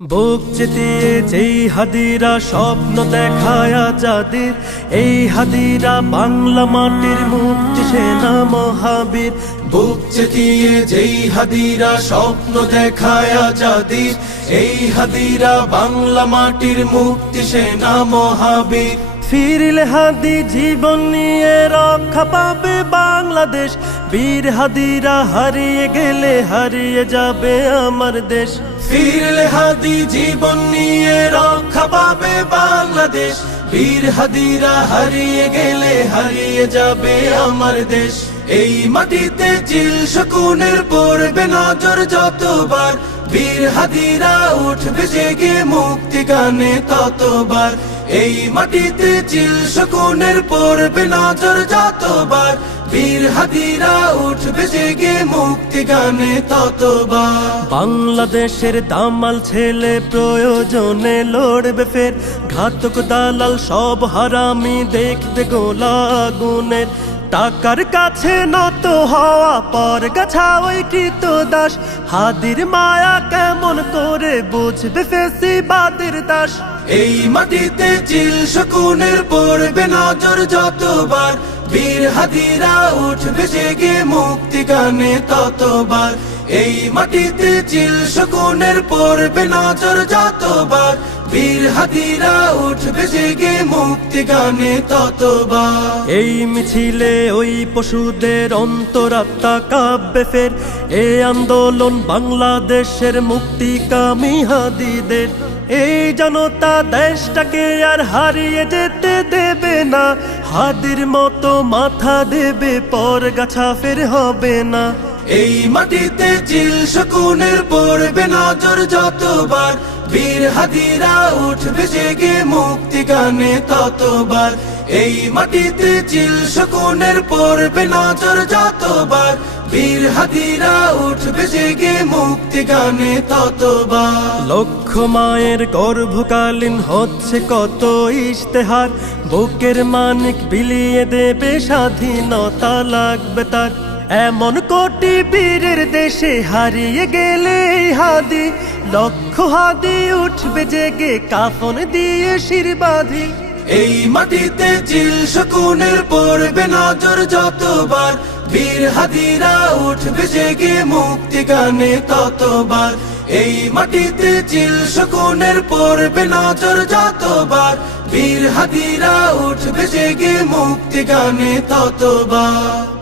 বুক চিতিয়ে যেই হাদিরা স্বপ্ন দেখায় যাদের, এই হাদিরা বাংলা মাটির মুক্তি সেনা মহাবীর। বুক চিতিয়ে যেই হাদিরা স্বপ্ন দেখায় যাদের, এই হাদিরা বাংলা মাটির মুক্তি সেনা মহাবীর। ফিরলে হাদি জীবন নিয়ে রক্ষা পাবে বাংলাদেশ, বীর হাদিরা হারিয়ে গেলে হারিয়ে যাবে আমার দেশ। ফিরলে হাদি জীবন নিয়ে রক্ষা পাবে বাংলাদেশ, বীর হাদিরা হারিয়ে গেলে হারিয়ে যাবে আমার দেশ। এই মাটিতে চিল শকুনের পড়বে নজর যতবার, বীর হাদিরা উঠবে জেগে মুক্তি গানে ততবার। এই মাটিতে চিল শকুনের পড়বে নজর যতবার, বীর হাদিরা উঠবে জেগে মুক্তি গানে ততবার। বাংলাদেশের দামাল ছেলে প্রয়োজনে লড়বে ফের, ঘাতক দালাল সব হারামি দেখবে গোলা আগুনের। টাকার কাছে নত হওয়া পর গাছা ওই কৃত দাস, হাদির মায়া কেমন করে বুঝবে ফেসিবাদের দাস। এই মাটিতে চিল শকুনের পড়বে নজর যতবার, বীর হাদিরা উঠবে জেগে মুক্তি গানে ততবার। এই মাটিতে চিল শকুনের পড়বে নজর যতবার, বীর হাদিরা উঠবে জেগে মুক্তি গানে ততবার। এই মিছিলে ওই পশুদের অন্তরাত্মা কাঁপবে ফের, এই আন্দোলন বাংলাদেশের মুক্তিকামী হাদিদের। এই জনতা দেশটাকে আর হারিয়ে যেতে দেবে না, হাদির মতো মাথা দেবে পর গাছা ফের হবে না। এই মাটিতে চিল শকুনের পড়বে নজর যতবার, বীর হাদিরা উঠবে জেগে মুক্তি গানে ততবার। এই মাটিতে চিল শকুনের পড়বে নজর যতবার, বীর হাদিরা উঠবে জেগে মুক্তি গানে ততবার। লক্ষ মায়ের গর্ভকালীন হচ্ছে কত ইশতেহার, বুকের মানিক বিলিয়ে দেবে স্বাধীনতা লাগবে তার। এমন কোটি বীরের দেশে হারিয়ে গেলে হাদি, লক্ষ হাদি উঠবে জেগে কাফন দিয়ে শির বাঁধি। এই মাটিতে চিল শকুনের পড়বে নজর যতবার, বীর হাদিরা উঠবে জেগে মুক্তি গানে ততবার। এই মাটিতে চিল শকুনের পড়বে নজর যতবার, বীর হাদিরা উঠবে জেগে মুক্তি গানে ততবার।